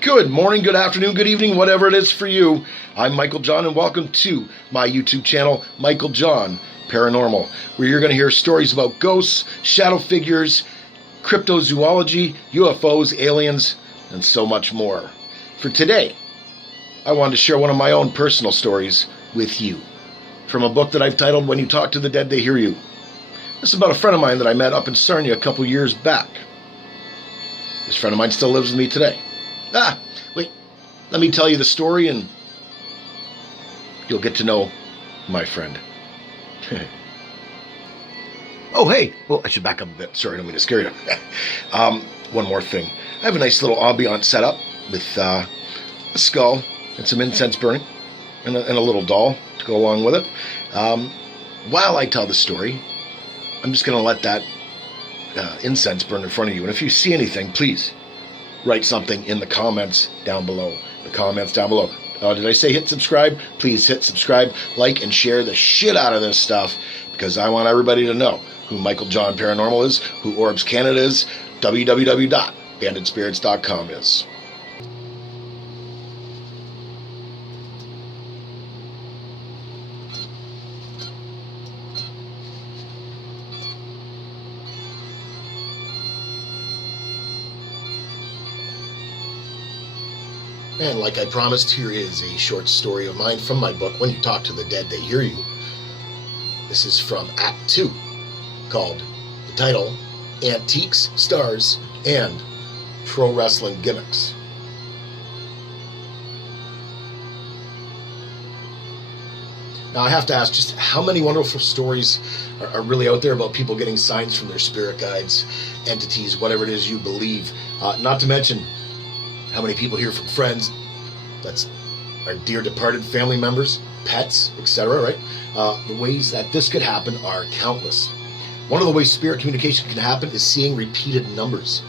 Good morning, good afternoon, good evening, whatever it is for you. I'm Michael John, and welcome to my YouTube channel, Michael John Paranormal, where you're going to hear stories about ghosts, shadow figures, cryptozoology, UFOs, aliens, and so much more. For today, I wanted to share one of my own personal stories with you from a book that I've titled When You Talk to the Dead, They Hear You. This is about a friend of mine that I met up in Sarnia a couple years back. This friend of mine still lives with me today. Wait, let me tell you the story and you'll get to know my friend. Oh, hey. Well, I should back up a bit. Sorry, I don't mean to scare you. One more thing. I have a nice little ambiance set up with a skull and some incense burning and a little doll to go along with it. While I tell the story, I'm just going to let that incense burn in front of you. And if you see anything, please write something in the comments down below. Did I say hit subscribe? Please hit subscribe, like, and share the shit out of this stuff because I want everybody to know who Michael John Paranormal is, who Orbs Canada is, www.bandedspirits.com is. And like I promised, here is a short story of mine from my book, When You Talk to the Dead, They Hear You. This is from Act 2, called, the title, Antiques, Stars, and Pro Wrestling Gimmicks. Now I have to ask, just how many wonderful stories are really out there about people getting signs from their spirit guides, entities, whatever it is you believe. Not to mention how many people hear from friends, that's our dear departed family members, pets, etc., right? The ways that this could happen are countless. One of the ways spirit communication can happen is seeing repeated numbers.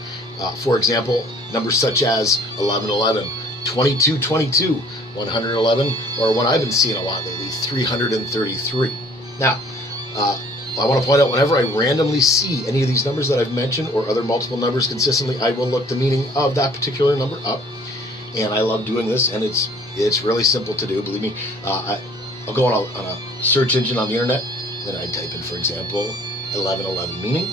For example, numbers such as 1111, 2222, 111, or one I've been seeing a lot lately, 333. Now, I want to point out, whenever I randomly see any of these numbers that I've mentioned or other multiple numbers consistently, I will look the meaning of that particular number up. And I love doing this, and it's really simple to do, believe me. I'll go on a search engine on the internet, and I type in, for example, 1111 meaning.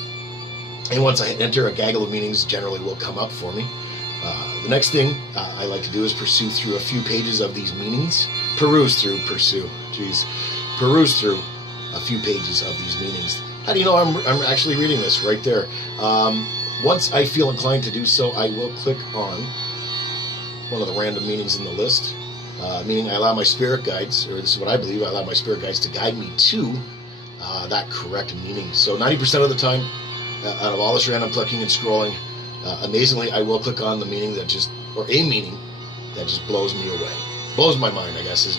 And once I hit enter, a gaggle of meanings generally will come up for me. The next thing I like to do is peruse through a few pages of these meanings. Peruse through a few pages of these meanings. How do you know I'm actually reading this? Right there. Once I feel inclined to do so, I will click on one of the random meanings in the list, meaning I allow my spirit guides, or this is what I believe, I allow my spirit guides to guide me to that correct meaning. So 90% of the time, out of all this random clicking and scrolling, amazingly, I will click on the meaning that just, or a meaning that just blows me away. Blows my mind, I guess, is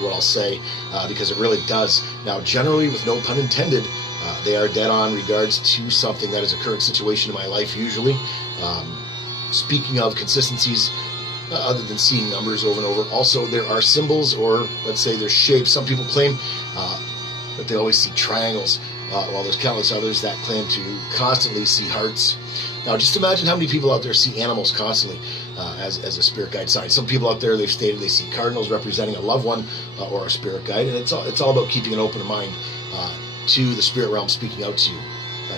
what I'll say, because it really does. Now, generally, with no pun intended, they are dead on regards to something that is a current situation in my life, usually. Speaking of consistencies, other than seeing numbers over and over, also there are symbols, or let's say there's shapes. Some people claim that they always see triangles, while there's countless others that claim to constantly see hearts. Now, just imagine how many people out there see animals constantly as a spirit guide sign. Some people out there, they've stated they see cardinals representing a loved one or a spirit guide, and it's all about keeping an open mind to the spirit realm speaking out to you,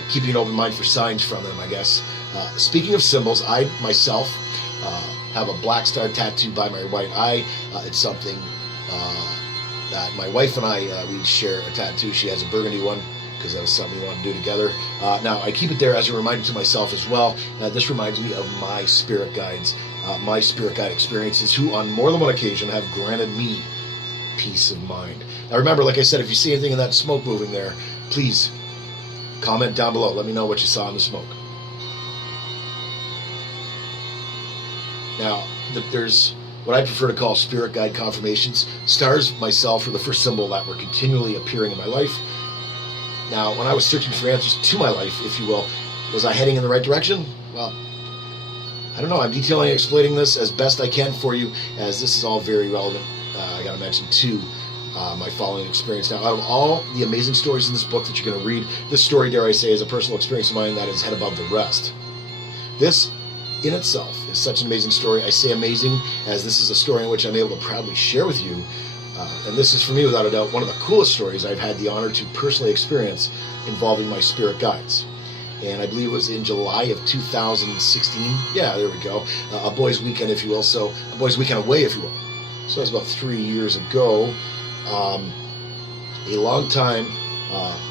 keeping an open mind for signs from them, I guess. Speaking of symbols, I myself have a black star tattooed by my right eye. It's something that my wife and I, we share a tattoo. She has a burgundy one, because that was something we wanted to do together. Now, I keep it there as a reminder to myself as well. This reminds me of my spirit guides, my spirit guide experiences, who on more than one occasion have granted me peace of mind. Now, remember, like I said, if you see anything in that smoke moving there, please comment down below. Let me know what you saw in the smoke. Now, there's what I prefer to call spirit guide confirmations. Stars, myself, were the first symbol that were continually appearing in my life. Now, when I was searching for answers to my life, if you will, was I heading in the right direction? Well, I don't know. I'm detailing and explaining this as best I can for you, as this is all very relevant, I got to mention, to my following experience. Now, out of all the amazing stories in this book that you're going to read, this story, dare I say, is a personal experience of mine that is head above the rest. This, in itself, is such an amazing story. I say amazing as this is a story in which I'm able to proudly share with you. And this is, for me, without a doubt, one of the coolest stories I've had the honor to personally experience involving my spirit guides. And I believe it was in July of 2016. Yeah, there we go. A boys' weekend, if you will. So a boys' weekend away, if you will. So it was about 3 years ago. A long time,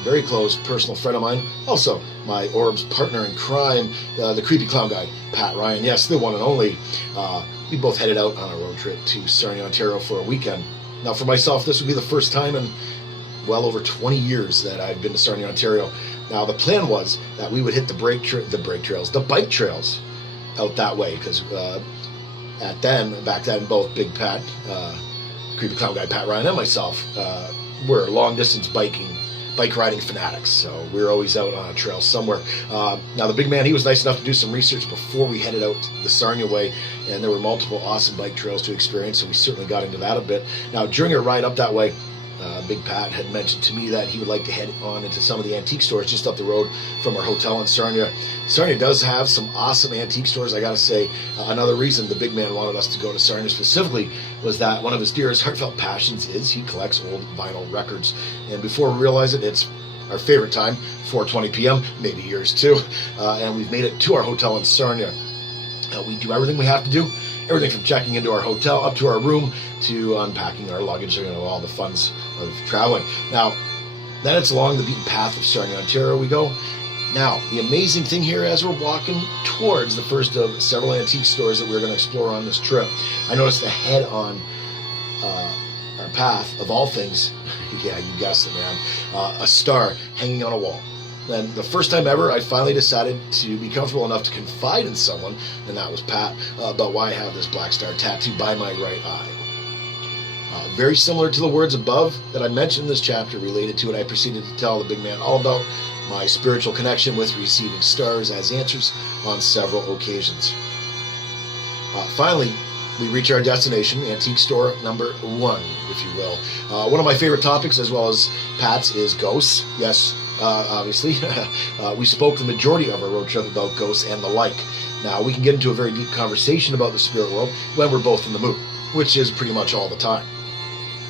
very close personal friend of mine, also my Orbs partner in crime, the creepy clown guy, Pat Ryan. Yes, the one and only. We both headed out on a road trip to Sarnia, Ontario for a weekend. Now, for myself, this would be the first time in well over 20 years that I've been to Sarnia, Ontario. Now, the plan was that we would hit the bike trails out that way, because back then, both Big Pat, creepy clown guy Pat Ryan, and myself were long-distance bike riding fanatics, so we were always out on a trail somewhere. Now, the big man, he was nice enough to do some research before we headed out the Sarnia way, and there were multiple awesome bike trails to experience, so we certainly got into that a bit. Now, during our ride up that way, Big Pat had mentioned to me that he would like to head on into some of the antique stores just up the road from our hotel in Sarnia. Sarnia does have some awesome antique stores, I gotta say. Another reason the big man wanted us to go to Sarnia specifically was that one of his dearest heartfelt passions is he collects old vinyl records. And before we realize it, it's our favorite time, 4:20 p.m., maybe yours too. And we've made it to our hotel in Sarnia. We do everything we have to do. Everything from checking into our hotel up to our room to unpacking our luggage, all the funs of traveling. Now, then it's along the beaten path of Sarnia, Ontario we go. Now, the amazing thing here, as we're walking towards the first of several antique stores that we're going to explore on this trip, I noticed ahead on our path, of all things, yeah, you guessed it, man, a star hanging on a wall. And the first time ever, I finally decided to be comfortable enough to confide in someone, and that was Pat, about why I have this black star tattooed by my right eye. Very similar to the words above that I mentioned in this chapter related to it, I proceeded to tell the big man all about my spiritual connection with receiving stars as answers on several occasions. Finally, we reach our destination, antique store number 1, if you will. One of my favorite topics, as well as Pat's, is ghosts. Yes, obviously. We spoke the majority of our road trip about ghosts and the like. Now, we can get into a very deep conversation about the spirit world when we're both in the mood, which is pretty much all the time.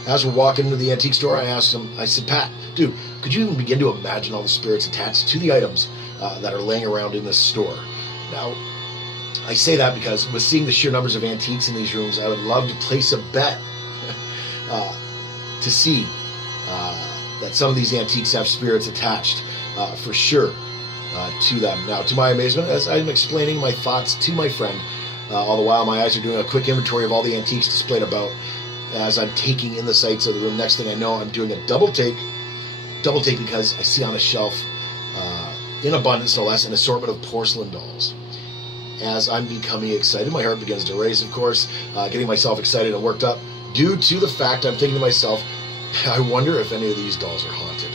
As we're walking into the antique store, I asked him, I said, Pat, dude, could you even begin to imagine all the spirits attached to the items that are laying around in this store? Now, I say that because with seeing the sheer numbers of antiques in these rooms, I would love to place a bet to see that some of these antiques have spirits attached for sure to them. Now, to my amazement, as I'm explaining my thoughts to my friend, all the while my eyes are doing a quick inventory of all the antiques displayed about. As I'm taking in the sights of the room, next thing I know, I'm doing a double take because I see on a shelf, in abundance no less, an assortment of porcelain dolls. As I'm becoming excited, my heart begins to race, of course, getting myself excited and worked up due to the fact I'm thinking to myself, I wonder if any of these dolls are haunted.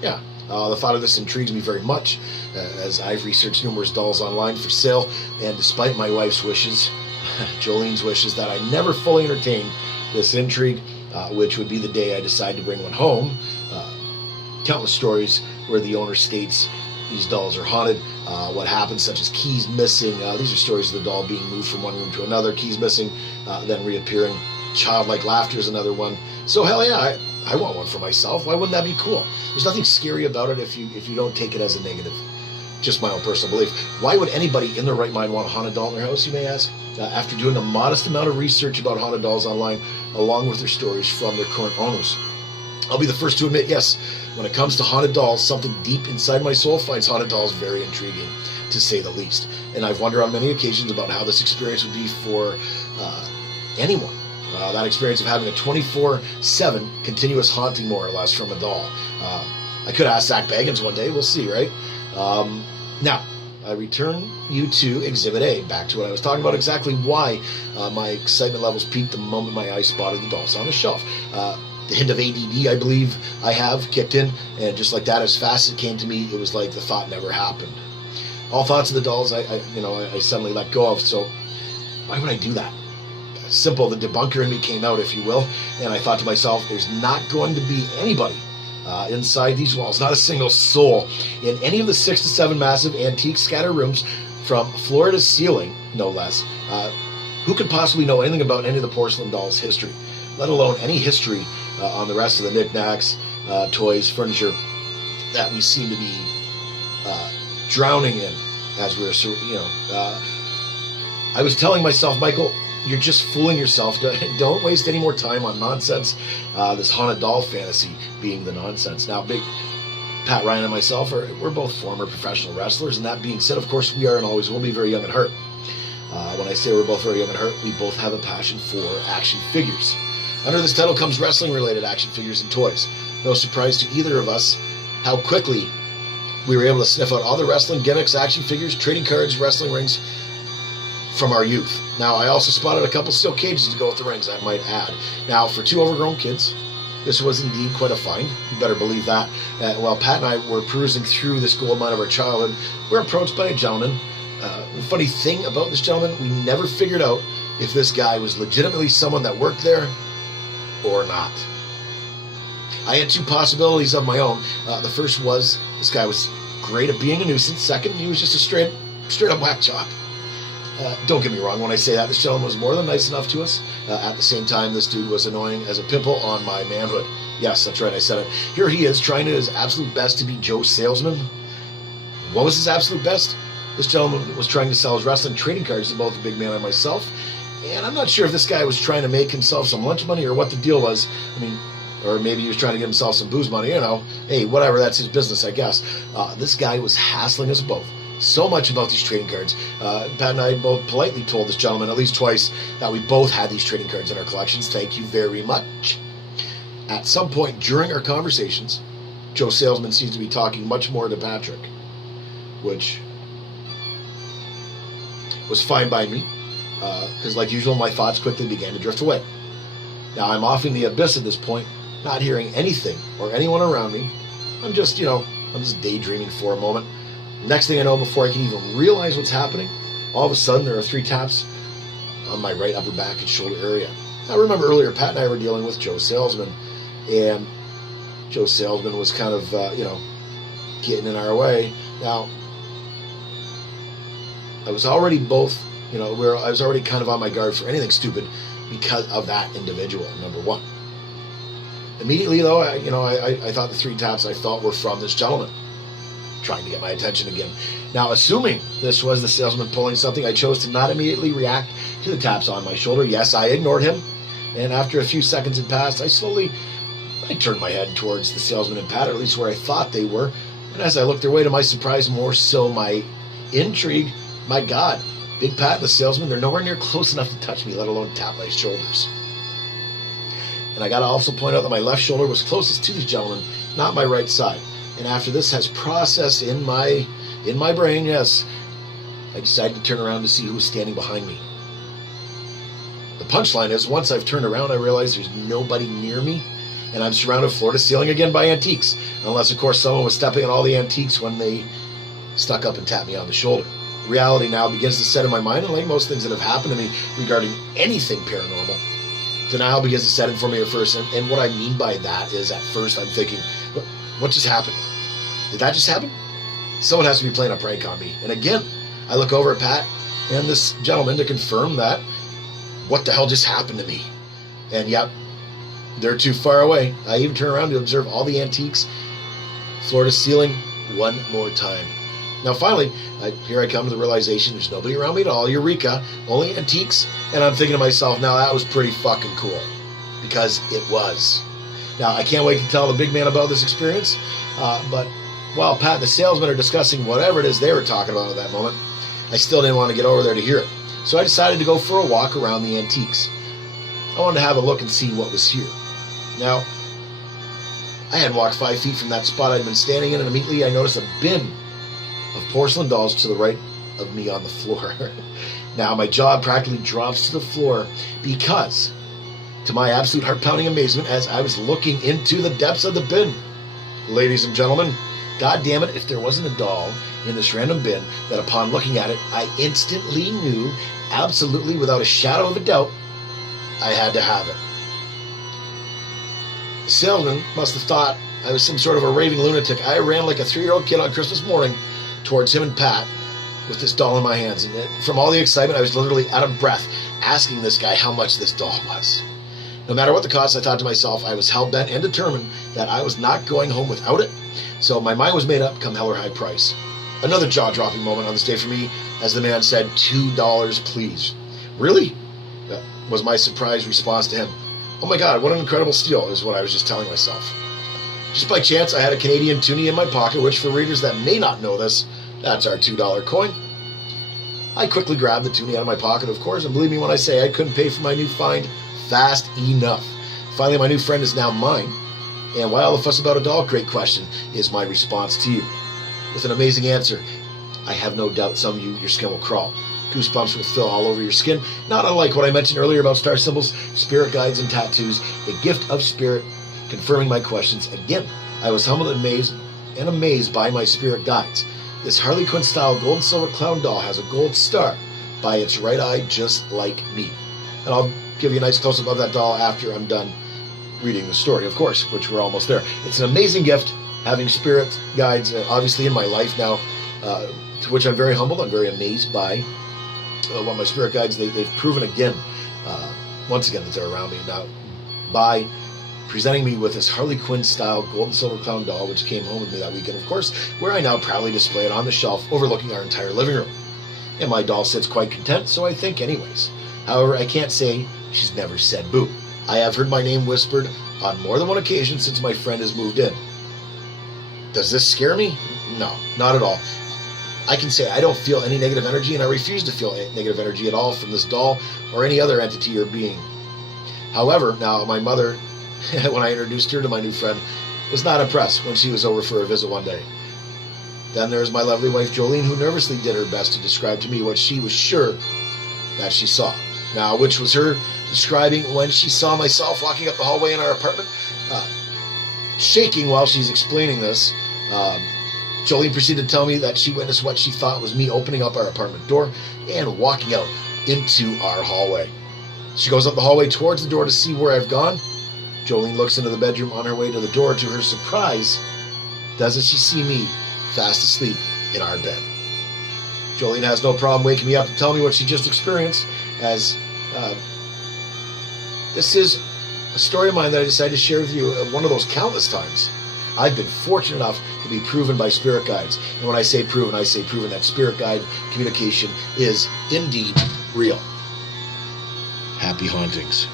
Yeah, the thought of this intrigues me very much, as I've researched numerous dolls online for sale, and despite my wife's wishes, Jolene's wishes, that I never fully entertain this intrigue, which would be the day I decide to bring one home. Countless stories where the owner states these dolls are haunted, what happens, such as keys missing. These are stories of the doll being moved from one room to another, keys missing, then reappearing. Childlike laughter is another one. So hell yeah, I want one for myself. Why wouldn't that be cool? There's nothing scary about it if you don't take it as a negative. Just my own personal belief. Why would anybody in their right mind want a haunted doll in their house, you may ask? After doing a modest amount of research about haunted dolls online, along with their stories from their current owners, I'll be the first to admit, yes, when it comes to haunted dolls, something deep inside my soul finds haunted dolls very intriguing, to say the least. And I've wondered on many occasions about how this experience would be for anyone. That experience of having a 24/7 continuous haunting, more or less, from a doll. I could ask Zach Baggins one day, we'll see, right? Now, I return you to Exhibit A, back to what I was talking about, exactly why my excitement levels peaked the moment my eye spotted the dolls on the shelf. The hint of ADD, I believe I have, kicked in, and just like that, as fast as it came to me, it was like the thought never happened. All thoughts of the dolls I suddenly let go of, so why would I do that? Simple, the debunker in me came out, if you will, and I thought to myself, there's not going to be anybody inside these walls, not a single soul, in any of the 6 to 7 massive antique scatter rooms from floor to ceiling, no less. Who could possibly know anything about any of the porcelain dolls' history, let alone any history on the rest of the knickknacks, toys, furniture that we seem to be drowning in as we're, I was telling myself, Michael, you're just fooling yourself. Don't waste any more time on nonsense. This haunted doll fantasy being the nonsense. Now, Big Pat Ryan and myself we're both former professional wrestlers, and that being said, of course, we are and always will be very young at heart. When I say we're both very young at heart, we both have a passion for action figures. Under this title comes wrestling-related action figures and toys. No surprise to either of us how quickly we were able to sniff out all the wrestling gimmicks, action figures, trading cards, wrestling rings from our youth. Now, I also spotted a couple steel cages to go with the rings, I might add. Now, for two overgrown kids, this was indeed quite a find. You better believe that. While Pat and I were perusing through this gold mine of our childhood, we were approached by a gentleman. The funny thing about this gentleman, we never figured out if this guy was legitimately someone that worked there or not. I had two possibilities of my own. The first was this guy was great at being a nuisance. Second, he was just a straight up whack job. Don't get me wrong when I say that. This gentleman was more than nice enough to us. At the same time, this dude was annoying as a pimple on my manhood. Yes, that's right, I said it. Here he is, trying his absolute best to be Joe Salesman. What was his absolute best? This gentleman was trying to sell his wrestling trading cards to both the big man and myself. And I'm not sure if this guy was trying to make himself some lunch money or what the deal was. I mean, or maybe he was trying to get himself some booze money, Hey, whatever, that's his business, I guess. This guy was hassling us both so much about these trading cards. Pat and I both politely told this gentleman at least twice that we both had these trading cards in our collections. Thank you very much. At some point during our conversations, Joe Salesman seems to be talking much more to Patrick, which was fine by me, because like usual, my thoughts quickly began to drift away. Now, I'm off in the abyss at this point, not hearing anything or anyone around me. I'm just daydreaming for a moment. Next thing I know, before I can even realize what's happening, all of a sudden there are 3 taps on my right upper back and shoulder area. Now, remember earlier, Pat and I were dealing with Joe Salesman, and Joe Salesman was kind of, getting in our way. Now, I was already I was already kind of on my guard for anything stupid because of that individual, number one. Immediately, though, I thought the 3 taps I felt were from this gentleman, trying to get my attention again. Now, assuming this was the salesman pulling something, I chose to not immediately react to the taps on my shoulder. Yes, I ignored him, and after a few seconds had passed, I turned my head towards the salesman and Pat, or at least where I thought they were, and as I looked their way, to my surprise, more so my intrigue, my God, Big Pat and the salesman, they're nowhere near close enough to touch me, let alone tap my shoulders. And I got to also point out that my left shoulder was closest to this gentleman, not my right side. And after this has processed in my brain, yes, I decided to turn around to see who was standing behind me. The punchline is, once I've turned around, I realize there's nobody near me, and I'm surrounded floor to ceiling again by antiques. Unless, of course, someone was stepping on all the antiques when they stuck up and tapped me on the shoulder. Reality now begins to set in my mind, and like most things that have happened to me regarding anything paranormal, denial begins to set in for me at first. And what I mean by that is, at first I'm thinking, what just happened? Did that just happen? Someone has to be playing a prank on me. And again, I look over at Pat and this gentleman to confirm that what the hell just happened to me. And yep, they're too far away. I even turn around to observe all the antiques, floor to ceiling, one more time. Now finally, here I come to the realization there's nobody around me at all. Eureka, only antiques. And I'm thinking to myself, now that was pretty fucking cool. Because it was. Now, I can't wait to tell the big man about this experience. But while Pat and the salesman are discussing whatever it is they were talking about at that moment, I still didn't want to get over there to hear it. So I decided to go for a walk around the antiques. I wanted to have a look and see what was here. Now, I had walked 5 feet from that spot I'd been standing in, and immediately I noticed a bin of porcelain dolls to the right of me on the floor. Now, my jaw practically drops to the floor because, to my absolute heart-pounding amazement, as I was looking into the depths of the bin, ladies and gentlemen, God damn it, if there wasn't a doll in this random bin that upon looking at it, I instantly knew, absolutely without a shadow of a doubt, I had to have it. The salesman must have thought I was some sort of a raving lunatic. I ran like a 3-year-old kid on Christmas morning towards him and Pat, with this doll in my hands. And from all the excitement, I was literally out of breath asking this guy how much this doll was. No matter what the cost, I thought to myself, I was hell-bent and determined that I was not going home without it. So my mind was made up come hell or high price. Another jaw-dropping moment on this day for me as the man said, $2, please. Really? That was my surprised response to him. Oh my God, what an incredible steal is what I was just telling myself. Just by chance, I had a Canadian toonie in my pocket, which for readers that may not know this, that's our $2 coin. I quickly grabbed the toonie out of my pocket, of course, and believe me when I say I couldn't pay for my new find fast enough. Finally, my new friend is now mine. And why all the fuss about a doll? Great question is my response to you. With an amazing answer, I have no doubt some of you, your skin will crawl. Goosebumps will fill all over your skin, not unlike what I mentioned earlier about star symbols, spirit guides, and tattoos. The gift of spirit confirming my questions. Again, I was humbled and amazed by my spirit guides. This Harley Quinn style gold and silver clown doll has a gold star by its right eye, just like me. And I'll give you a nice close-up of that doll after I'm done reading the story, of course, which we're almost there. It's an amazing gift having spirit guides, obviously in my life now, to which I'm very humbled. I'm very amazed by what my spirit guides, they've proven again, once again, that they're around me now by presenting me with this Harley Quinn style gold and silver clown doll, which came home with me that weekend, of course, where I now proudly display it on the shelf overlooking our entire living room. And my doll sits quite content, so I think anyways. However, I can't say she's never said boo. I have heard my name whispered on more than one occasion since my friend has moved in. Does this scare me? No, not at all. I can say I don't feel any negative energy, and I refuse to feel negative energy at all from this doll or any other entity or being. However, now my mother, when I introduced her to my new friend, was not impressed when she was over for a visit one day. Then there is my lovely wife Jolene, who nervously did her best to describe to me what she was sure that she saw. Now, which was her describing when she saw myself walking up the hallway in our apartment, shaking while she's explaining this. Jolene proceeded to tell me that she witnessed what she thought was me opening up our apartment door and walking out into our hallway. She goes up the hallway towards the door to see where I've gone. Jolene looks into the bedroom on her way to the door. To her surprise, doesn't she see me fast asleep in our bed? Jolene has no problem waking me up to tell me what she just experienced, as this is a story of mine that I decided to share with you one of those countless times I've been fortunate enough to be proven by spirit guides. And when I say proven that spirit guide communication is indeed real. Happy hauntings.